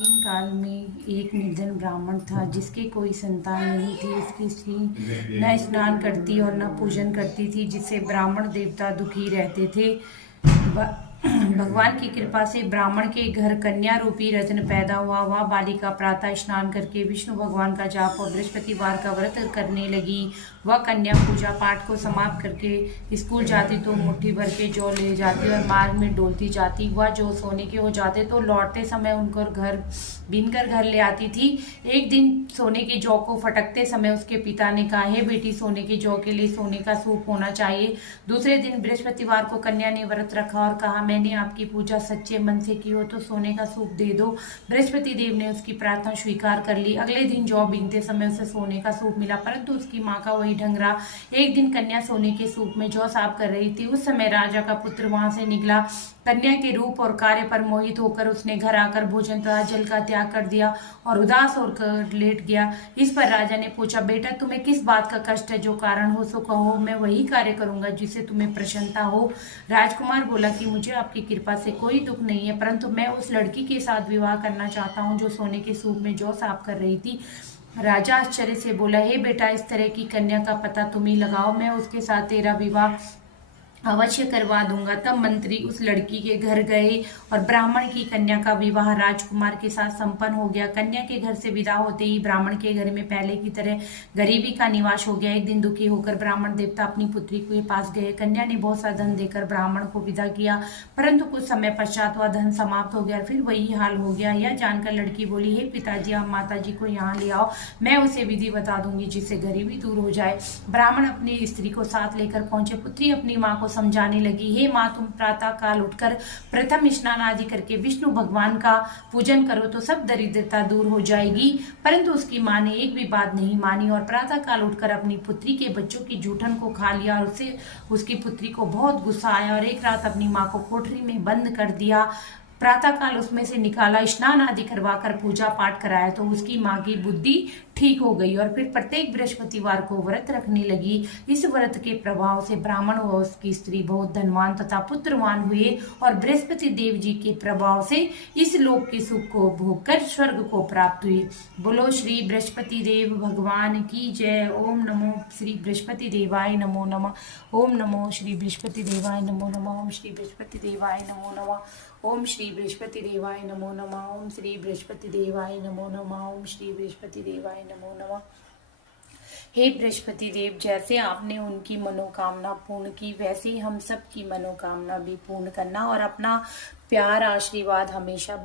प्राचीन काल में एक निर्धन ब्राह्मण था जिसके कोई संतान नहीं थी। उसकी स्त्री न स्नान करती और न पूजन करती थी, जिससे ब्राह्मण देवता दुखी रहते थे। भगवान की कृपा से ब्राह्मण के घर कन्या रूपी रत्न पैदा हुआ। वह बालिका प्रातः स्नान करके विष्णु भगवान का जाप और बृहस्पतिवार का व्रत करने लगी। वह कन्या पूजा पाठ को समाप्त करके स्कूल जाती तो मुट्ठी भर के जौ ले जाती और मार्ग में डोलती जाती। वह जौ सोने के हो जाते तो लौटते समय उनको घर बीनकर घर ले आती थी। एक दिन सोने के जौ को फटकते समय उसके पिता ने कहा, हे बेटी, सोने के जौ के लिए सोने का सूप होना चाहिए। दूसरे दिन बृहस्पतिवार को कन्या ने व्रत रखा और कहा, मैंने आपकी पूजा सच्चे मन से की हो तो सोने का सूप दे दो। बृहस्पति देव ने उसकी प्रार्थना स्वीकार कर ली। अगले दिन जौ बीनते समय उसे सोने का सूप मिला, परंतु उसकी माँ का वही ढंग रहा। एक दिन कन्या सोने के सूप में जौ साफ कर रही थी। उस समय राजा का पुत्र वहां से निकला। कन्या के रूप और कार्य पर मोहित होकर उसने घर आकर भोजन तथा जल का त्याग कर दिया और उदास होकर लेट गया। इस पर राजा ने पूछा, बेटा, तुम्हें किस बात का कष्ट है? जो कारण हो सो कहो, मैं वही कार्य करूंगा जिससे तुम्हें प्रसन्नता हो। राजकुमार बोला कि मुझे आपकी कृपा से कोई दुख नहीं है, परंतु मैं उस लड़की के साथ विवाह करना चाहता हूँ जो सोने के सूप में जौ साफ कर रही थी। राजा आश्चर्य से बोला, हे बेटा, इस तरह की कन्या का पता तुम ही लगाओ, मैं उसके साथ तेरा विवाह अवश्य करवा दूंगा। तब मंत्री उस लड़की के घर गए और ब्राह्मण की कन्या का विवाह राजकुमार के साथ संपन्न हो गया। कन्या के घर से विदा होते ही ब्राह्मण के घर में पहले की तरह गरीबी का निवास हो गया। एक दिन दुखी होकर ब्राह्मण देवता अपनी पुत्री के पास गए। कन्या ने बहुत सा धन देकर ब्राह्मण को विदा किया, परंतु कुछ समय पश्चात वह धन समाप्त हो गया। फिर वही हाल हो गया। यह जानकर लड़की बोली, हे पिताजी, आप माता जी को यहाँ ले आओ, मैं उसे विधि बता दूंगी जिससे गरीबी दूर हो जाए। ब्राह्मण अपनी स्त्री को साथ लेकर पहुंचे। पुत्री अपनी माँ को समझाने लगी, हे माँ, तुम प्रातः काल उठकर प्रथम स्नान आदि करके विष्णु भगवान का पूजन करो तो सब दरिद्रता दूर हो जाएगी। परंतु उसकी माँ ने एक भी बात नहीं मानी और प्रातः काल उठकर अपनी पुत्री के बच्चों की जूठन को खा लिया और उससे उसकी पुत्री को बहुत गुस्सा आया और एक रात अपनी माँ को कोठरी में बंद कर दिया। प्रातःकाल उसमें से निकाला, स्नान आदि करवाकर पूजा पाठ कराया तो उसकी माँ की बुद्धि ठीक हो गई और फिर प्रत्येक बृहस्पतिवार को व्रत रखने लगी। इस व्रत के प्रभाव से ब्राह्मण व उसकी स्त्री बहुत धनवान तथा पुत्रवान हुए और बृहस्पति देव जी के प्रभाव से इस लोक के सुख को भोगकर स्वर्ग को प्राप्त हुए। बोलो श्री बृहस्पति देव भगवान की जय। ओम नमो श्री बृहस्पति देवाय नमो नमः। ओम नमो श्री बृहस्पति देवाय नमो नमः। ओम श्री बृहस्पति देवाय नमो नमः। ओम श्री बृहस्पति देवाय नमो नमः। ओम श्री बृहस्पति देवाय नमो नमः। ओम श्री बृहस्पति देवाय नमो नमः। हे बृहस्पति देव, जैसे आपने उनकी मनोकामना पूर्ण की वैसे ही हम सब की मनोकामना भी पूर्ण करना और अपना प्यार आशीर्वाद हमेशा